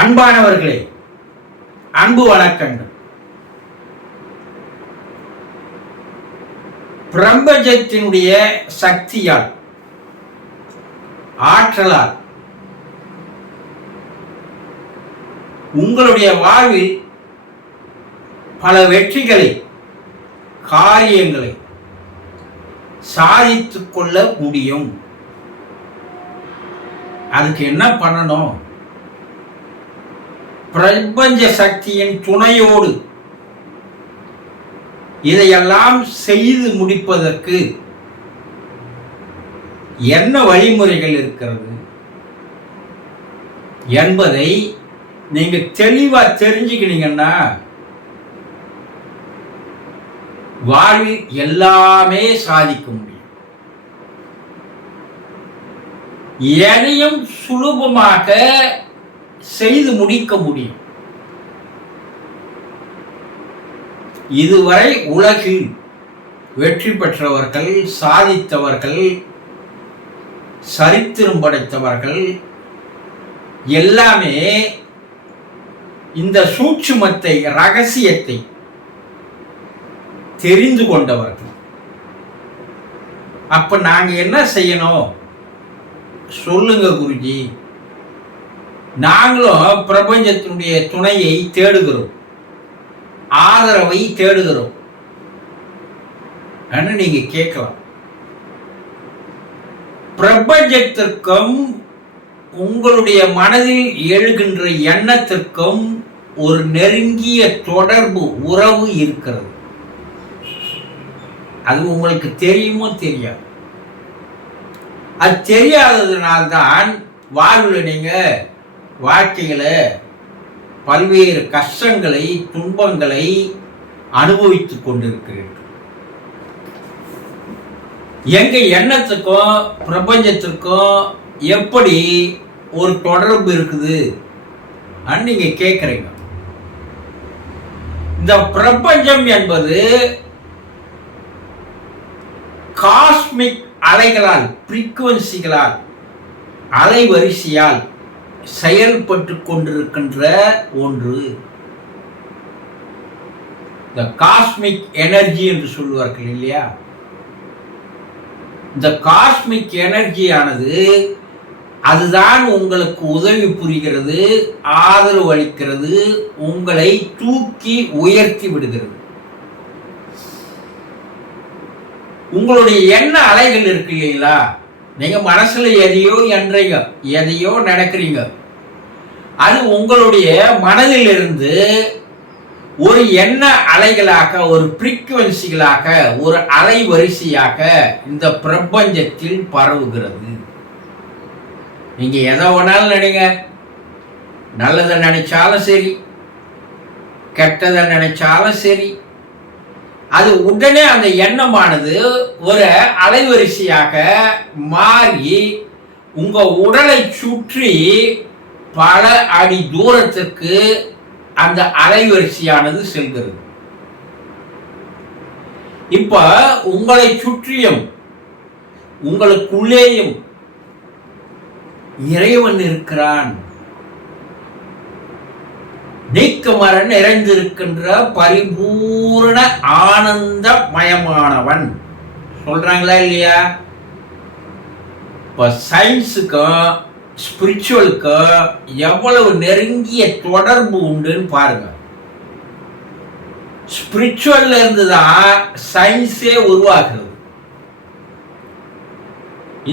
அன்பானவர்களே, அன்பு வணக்கங்கள். பிரபஞ்சத்தினுடைய சக்தியால், ஆற்றலால் உங்களுடைய வாழ்வில் பல வெற்றிகளை, காரியங்களை சாதித்துக் கொள்ள முடியும். அதுக்கு என்ன பண்ணணும்? பிரபஞ்ச சக்தியின் துணையோடு இதையெல்லாம் செய்து முடிப்பதற்கு என்ன வழிமுறைகள் இருக்கிறது என்பதை நீங்க தெளிவா தெரிஞ்சுக்கிட்டீங்கன்னா வாழ்வில் எல்லாமே சாதிக்க முடியும். எதையும் சுலபமாக செய்து முடிக்க முடியும். இதுவரை உலகில் வெற்றி பெற்றவர்கள், சாதித்தவர்கள், சரித்திரம் படைத்தவர்கள் எல்லாமே இந்த சூட்சுமத்தை, ரகசியத்தை தெரிந்து கொண்டவர்கள். அப்ப நாங்க என்ன செய்யணும் சொல்லுங்க குருஜி. நாங்களும் பிரபஞ்சத்தினுடைய துணையை தேடுகிறோம், ஆதரவை தேடுகிறோம். நீங்க கேட்கலாம். பிரபஞ்சத்திற்கும் உங்களுடைய மனதில் எழுகின்ற எண்ணத்திற்கும் ஒரு நெருங்கிய தொடர்பு, உறவு இருக்கிறது. அது உங்களுக்கு தெரியுமோ தெரியாது. அது தெரியாததுனால்தான் வாழ்வில் நீங்க வாழ்க்கையில பல்வேறு கஷ்டங்களை, துன்பங்களை அனுபவித்துக் கொண்டிருக்கிறீர்கள். எங்க எண்ணத்துக்கும் பிரபஞ்சத்திற்கும் எப்படி ஒரு தொடர்பு இருக்குது நீங்க கேட்கிறீங்க. இந்த பிரபஞ்சம் என்பது காஸ்மிக் அலைகளால், பிரீக்குவன்சிகளால், அலைவரிசையால் செயல்பட்டு கொண்டிருக்கின்ற ஒன்று. இந்த காஸ்மிக் எனர்ஜி என்று சொல்லுவார்கள் இல்லையா? இந்த காஸ்மிக் எனர்ஜியானது அதுதான் உங்களுக்கு உதவி புரிகிறது, ஆதரவு அளிக்கிறது, உங்களை தூக்கி உயர்த்தி விடுகிறது. உங்களுடைய எண்ண அலைகள் இருக்கு இல்லைங்களா? நீங்க மனசுல எதையோ எண்றீங்க, எதையோ நடக்கிறீங்க. அது உங்களுடைய மனதில் இருந்து ஒரு எண்ண அலைகளாக, ஒரு பிரீக்குவன்சிகளாக, ஒரு அலைவரிசையாக இந்த பிரபஞ்சத்தில் பரவுகிறது. நீங்க எதை வேணாலும் நினைங்க. நல்லதை நினைச்சாலும் சரி, கெட்டதை நினைச்சாலும் சரி, அது உடனே அந்த எண்ணமானது ஒரு அலைவரிசையாக மாறி உங்க உடலை சுற்றி பல அடி தூரத்திற்கு அந்த அலைவரிசையானது செல்கிறது. இப்ப உங்களை சுற்றியும் உங்களுக்குள்ளேயும் இறைவன் இருக்கிறான். நீக்கமர நிறைந்திருக்கின்ற பரிபூர்ண ஆனந்தமயமானவன் சொல்றாங்களா இல்லையா? இப்ப சயின்ஸுக்கும் ஸ்பிரிச்சுவலுக்கும் எவ்வளவு நெருங்கிய தொடர்பு உண்டுன்னு பாருங்க. ஸ்பிரிச்சுவல்ல இருந்துதான் சயின்ஸே உருவாகிறது.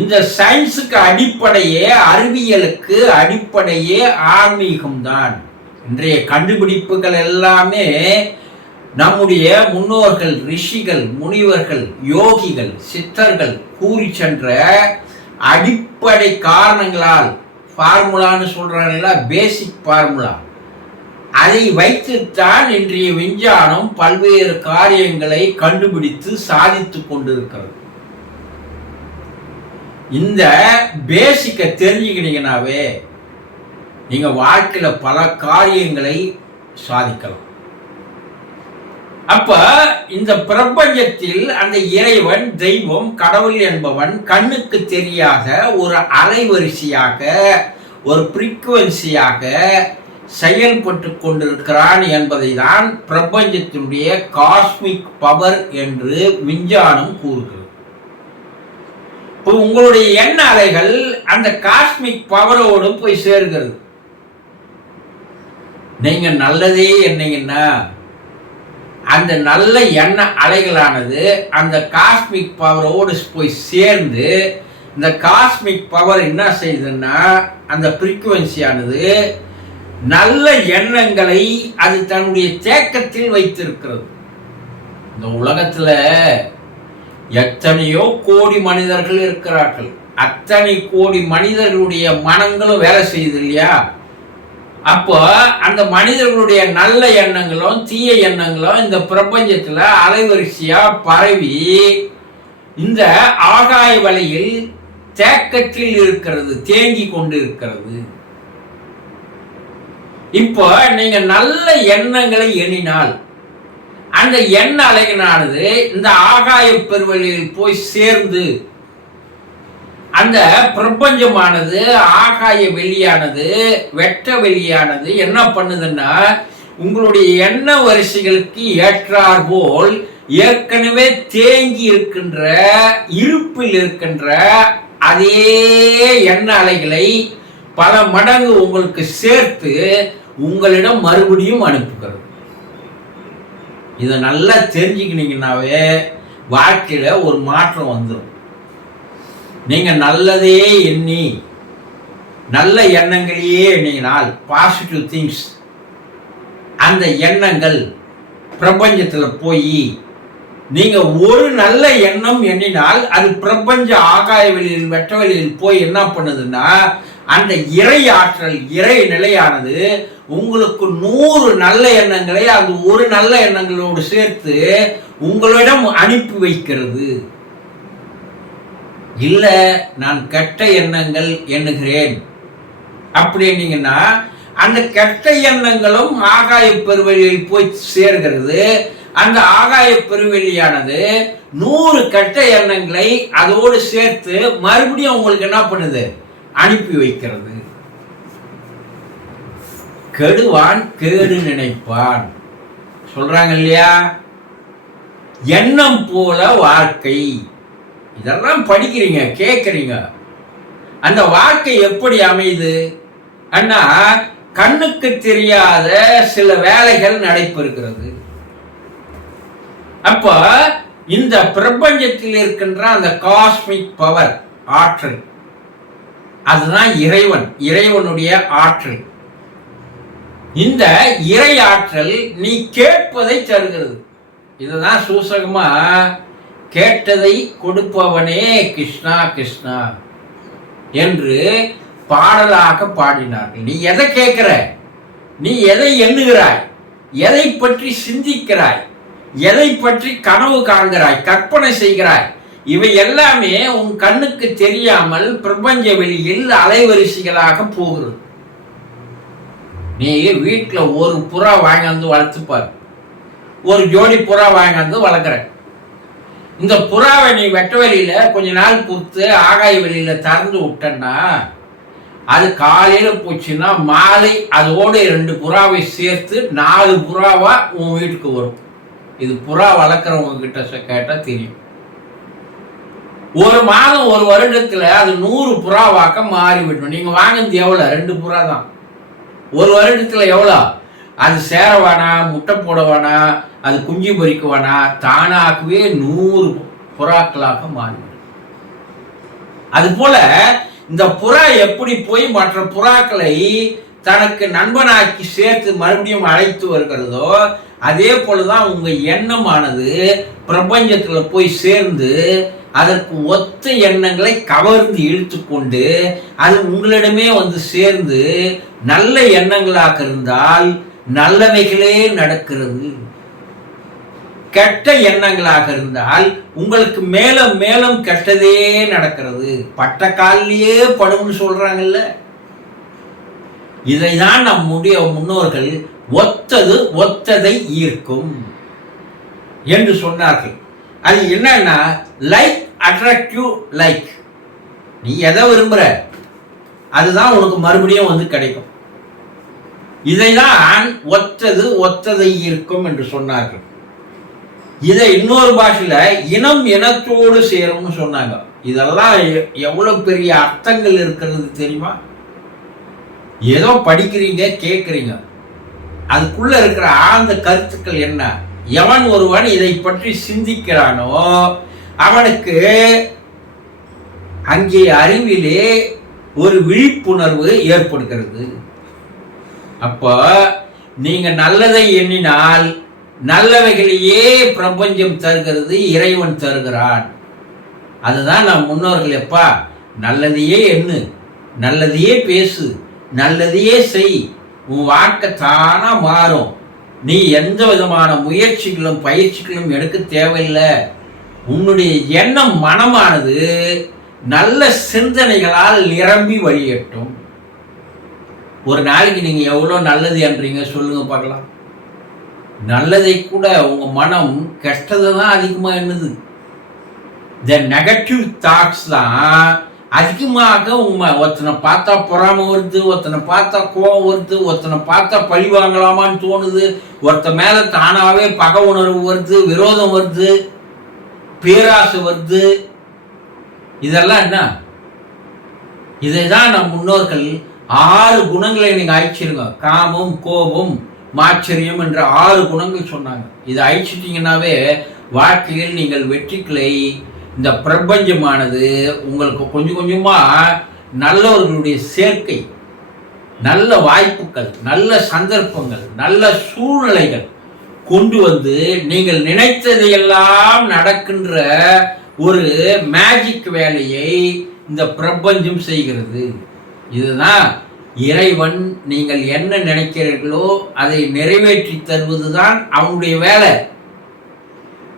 இந்த சயின்ஸுக்கு அடிப்படையே, அறிவியலுக்கு அடிப்படையே ஆன்மீகம்தான். இன்றைய கண்டுபிடிப்புகள் எல்லாமே நம்முடைய முன்னோர்கள், ரிஷிகள், முனிவர்கள், யோகிகள், சித்தர்கள் கூறி சென்ற அடிப்படை காரணங்களால், ஃபார்முலான்னு சொல்றாங்களா, பேசிக் ஃபார்முலா, அதை வைத்துத்தான் இன்றைய விஞ்ஞானம் பல்வேறு காரியங்களை கண்டுபிடித்து சாதித்துக் கொண்டிருக்கிறது. இந்த பேசிக்கை தெரிஞ்சுக்கிட்டீங்கன்னாவே நீங்க வாழ்க்கையில பல காரியங்களை சாதிக்கலாம். அப்ப இந்த பிரபஞ்சத்தில் அந்த இறைவன், தெய்வம், கடவுள் என்பவன் கண்ணுக்கு தெரியாத ஒரு அலைவரிசையாக, ஒரு பிரீக்குவன்சியாக செயல்பட்டு கொண்டிருக்கிறான் என்பதை தான் பிரபஞ்சத்தினுடைய காஸ்மிக் பவர் என்று விஞ்ஞானம் கூறுகிறது. இப்போ உங்களுடைய எண்ண அலைகள் அந்த காஸ்மிக் பவரோடு போய் சேர்கிறது. நீங்க நல்லதே எண்ணீங்கன்னா அந்த நல்ல எண்ண அலைகளானது அந்த காஸ்மிக் பவரோடு போய் சேர்ந்து இந்த காஸ்மிக் பவர் என்ன செய்யுதுன்னா அந்த ஃப்ரீக்குவென்சியானது நல்ல எண்ணங்களை அது தன்னுடைய தேக்கத்தில் வைத்திருக்கிறது. இந்த உலகத்துல எத்தனையோ கோடி மனிதர்கள் இருக்கிறார்கள். அத்தனை கோடி மனிதர்களுடைய மனங்களும் வேலை செய்யுது இல்லையா? அப்போ அந்த மனிதர்களுடைய நல்ல எண்ணங்களும் தீய எண்ணங்களும் இந்த பிரபஞ்சத்துல அலைவரிசையா பரவி இந்த ஆகாய வழியில் தேக்கத்தில் இருக்கிறது, தேங்கி கொண்டு இருக்கிறது. இப்போ நீங்க நல்ல எண்ணங்களை எண்ணினால் அந்த எண்ண அலைகளானது இந்த ஆகாய பெருவெளியில் போய் சேர்ந்து அந்த பிரபஞ்சமானது ஆகாய வெளியானது வெட்ட வெளியானது என்ன பண்ணுதுன்னா உங்களுடைய எண்ண வரிசைகளுக்கு ஏற்றார் போல் ஏற்கனவே தேங்கி இருக்கின்ற இருப்பில் இருக்கின்ற அதே எண்ண அலைகளை பல மடங்கு உங்களுக்கு சேர்த்து உங்களிடம் மறுபடியும் அனுப்புகிறது. இதை நல்லா தெரிஞ்சுக்கினீங்கன்னாவே வாழ்க்கையில ஒரு மாற்றம் வந்துடும். நீங்க நல்லதே எண்ணி நல்ல எண்ணங்களையே எண்ணினால் பாசிட்டிவ் திங்ஸ் அந்த எண்ணங்கள் பிரபஞ்சத்துல போய் நீங்க ஒரு நல்ல எண்ணம் எண்ணினால் அது பிரபஞ்ச ஆகாய வெளியில் வெட்ட வெளியில் போய் என்ன பண்ணுதுன்னா அந்த இறை ஆற்றல் இறை நிலையானது உங்களுக்கு 100 நல்ல எண்ணங்களை அது ஒரு நல்ல எண்ணங்களோடு சேர்த்து உங்களிடம் அனுப்பி வைக்கிறது. இல்ல நான் கெட்ட எண்ணங்கள் எண்ணுகிறேன் அப்படின்னீங்கன்னா அந்த கெட்ட எண்ணங்களும் ஆகாய பெருவெளியில் போய் சேர்கிறது. அந்த ஆகாய பெருவெளியானது 100 கெட்ட எண்ணங்களை அதோடு சேர்த்து மறுபடியும் உங்களுக்கு என்ன பண்ணுது? அனுப்பி வைக்கிறது. கெடுவான் கேடு நினைப்பான் சொல்றாங்க இல்லையா? எண்ணம் போல வாழ்க்கை. இதெல்லாம் படிக்கிறீங்க, கேட்கறீங்க. அந்த வாழ்க்கை எப்படி அமையுது அண்ணா? கண்ணுக்கு தெரியாத சில வேலைகள் நடைபெறுகிறது. அப்ப இந்த பிரபஞ்சத்தில் இருக்கின்ற அந்த காஸ்மிக் பவர் ஆற்றல் அதுதான் இறைவனுடைய ஆற்றல். இந்த இறை ஆற்றல் நீ கேட்பதை தருகிறது. இதுதான் சூசகமா கேட்டதை கொடுப்பவனே கிருஷ்ணா கிருஷ்ணா என்று பாடலாக பாடினார்கள். நீ எதை கேட்கிற? நீ எதை எண்ணுகிறாய்? எதை பற்றி சிந்திக்கிறாய்? எதை பற்றி கனவு காண்கிறாய், கற்பனை செய்கிறாய்? இவை எல்லாமே உன் கண்ணுக்கு தெரியாமல் பிரபஞ்ச வெளியில் அலைவரிசைகளாக போகிறது. நீ வீட்டுல ஒரு புறா வாங்கி வளர்த்துப்பார், ஒரு ஜோடி புறா வாங்கி வளர்க்குற. இந்த புறாவை நீ வெட்ட வெளியில கொஞ்ச நாள் பொறுத்து ஆகாய வெளியில திறந்து விட்டன்னா அது காலையில போச்சுன்னா மாலை அதோடு 2 புறாவை சேர்த்து 4 புறாவா உன் வீட்டுக்கு வரும். இது புறா வளர்க்குறவங்க கிட்ட கேட்டா தெரியும். ஒரு மாதம் ஒரு வருடத்துல அது 100 புறாவாக்க மாறிவிடும். நீங்க வாங்கினது எவ்வளவு? 2 புறா தான். ஒரு வருடத்துல எவ்வளோ? அது சேரவானா, முட்டை போடவானா, அது குஞ்சு பொறிக்குவானா, தானாகவே 100 புறாக்களாக மாறிவிடும். அது போல இந்த புறா எப்படி போய் மற்ற புறாக்களை தனக்கு நண்பனாக்கி சேர்த்து மறுபடியும் அழைத்து வருகிறதோ அதே போலதான் உங்க எண்ணமானது பிரபஞ்சத்துல போய் சேர்ந்து அதற்கு ஒத்த எண்ணங்களை கவர்ந்து இழுத்து கொண்டு அது உங்களிடமே வந்து சேர்ந்து நல்ல எண்ணங்களாக இருந்தால் நல்லவைகளே நடக்கிறது. கெட்ட எண்ணங்களாக இருந்தால் உங்களுக்கு மேலும் மேலும் கெட்டதே நடக்கிறது. பட்ட காலிலேயே படும்னு சொல்றாங்கல்ல. இதைதான் நம்முடைய முன்னோர்கள் ஒத்ததை ஈர்க்கும் என்று சொன்னார்கள். அது என்னன்னா லைக் அட்ராக்டிவ் லைக். நீ எதை விரும்புற அதுதான் உனக்கு மறுபடியும் வந்து கிடைக்கும். இதைதான் ஒத்தது ஒத்ததை இருக்கும் என்று சொன்னார்கள். இதை இன்னொரு பாஷையில இனம் இனத்தோடு சேரும்னு சொன்னாங்க. இதெல்லாம் எவ்வளவு பெரிய அர்த்தங்கள் இருக்கிறது தெரியுமா? ஏதோ படிக்கிறீங்க, கேட்குறீங்க, அதுக்குள்ள இருக்கிற ஆழ்ந்த கருத்துக்கள் என்ன? எவன் ஒருவன் இதை பற்றி சிந்திக்கிறானோ அவனுக்கு அங்கே அறிவிலே ஒரு விழிப்புணர்வு ஏற்படுகிறது. அப்போ நீங்க நல்லதை எண்ணினால் நல்லவைகளையே பிரபஞ்சம் தருகிறது, இறைவன் தருகிறான். அதுதான் நம் முன்னோர்கள் எப்பா நல்லதையே எண்ணு, நல்லதையே பேசு, நல்லதையே செய், உன் வாழ்க்கை தானா மாறும், நீ எந்த விதமான முயற்சிகளும் பயிற்சிகளும் எடுக்க தேவையில்லை, உன்னுடைய எண்ணம் மனமானது நல்ல சிந்தனைகளால் நிரம்பி வழியட்டும். ஒரு நாளைக்கு நீங்க எவ்வளவு நல்லது என்றீங்க சொல்லுங்க பார்க்கலாம். நல்லதை கூட உங்க மனம் கெட்டதை தான் அதிகமா எண்ணுது. இந்த நெகட்டிவ் தாட்ஸ் தான் அதிகமாக ஒருத்தனை பார்த்தா பொறாமை வருது, ஒருத்தனை பார்த்தா கோபம் வருது, ஒருத்தனை பார்த்தா பழி வாங்கலாமான்னு தோணுது, ஒருத்த மேல தானாவே பகை உணர்வு வருது, விரோதம் வருது, பேராசை வருது. இதெல்லாம் என்ன? இதைதான் நம் முன்னோர்கள் 6 குணங்களை நீங்க அழிச்சிருங்க. காமம், கோபம், மாச்சரியம் என்ற 6 குணங்கள் சொன்னாங்க. இதை அழிச்சிட்டீங்கன்னாவே வாழ்க்கையில் நீங்கள் வெற்றிகளை, இந்த பிரபஞ்சமானது உங்களுக்கு கொஞ்சம் கொஞ்சமா நல்லவர்களுடைய சேர்க்கை, நல்ல வாய்ப்புகள், நல்ல சந்தர்ப்பங்கள், நல்ல சூழ்நிலைகள் கொண்டு வந்து நீங்கள் நினைத்ததையெல்லாம் நடக்கின்ற ஒரு மேஜிக் வேலையை இந்த பிரபஞ்சம் செய்கிறது. இதுதான் இறைவன். நீங்கள் என்ன நினைக்கிறீர்களோ அதை நிறைவேற்றி தருவதுதான் அவனுடைய வேலை.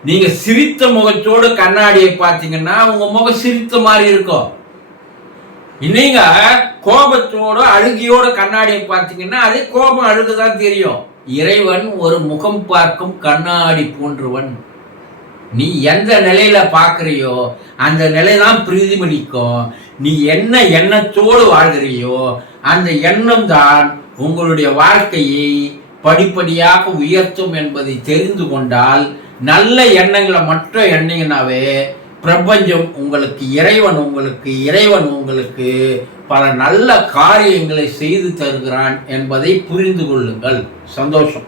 நீங்க சிரித்த முகத்தோடு கண்ணாடியை பார்த்தீங்கன்னா உங்க முகம் சிரித்த மாதிரி இருக்கும். நீங்க கோபத்தோடு அழுகியோட கண்ணாடியை பார்த்தீங்கன்னா அதே கோபம் அழுகுதான் தெரியும். இறைவன் ஒரு முகம் பார்க்கும் கண்ணாடி போன்றவன். நீ எந்த நிலையில பார்க்கிறியோ அந்த நிலைதான் பிரதிபலிக்கும். நீ என்ன எண்ணத்தோடு வாழ்கிறியோ அந்த எண்ணம் தான் உங்களுடைய வாழ்க்கையை படிப்படியாக உயர்த்தும் என்பதை தெரிந்து கொண்டால், நல்ல எண்ணங்களை மட்டும் எண்ணீங்கன்னாவே பிரபஞ்சம் உங்களுக்கு, இறைவன் உங்களுக்கு பல நல்ல காரியங்களை செய்து தருகிறான் என்பதை புரிந்து கொள்ளுங்கள். சந்தோஷம்.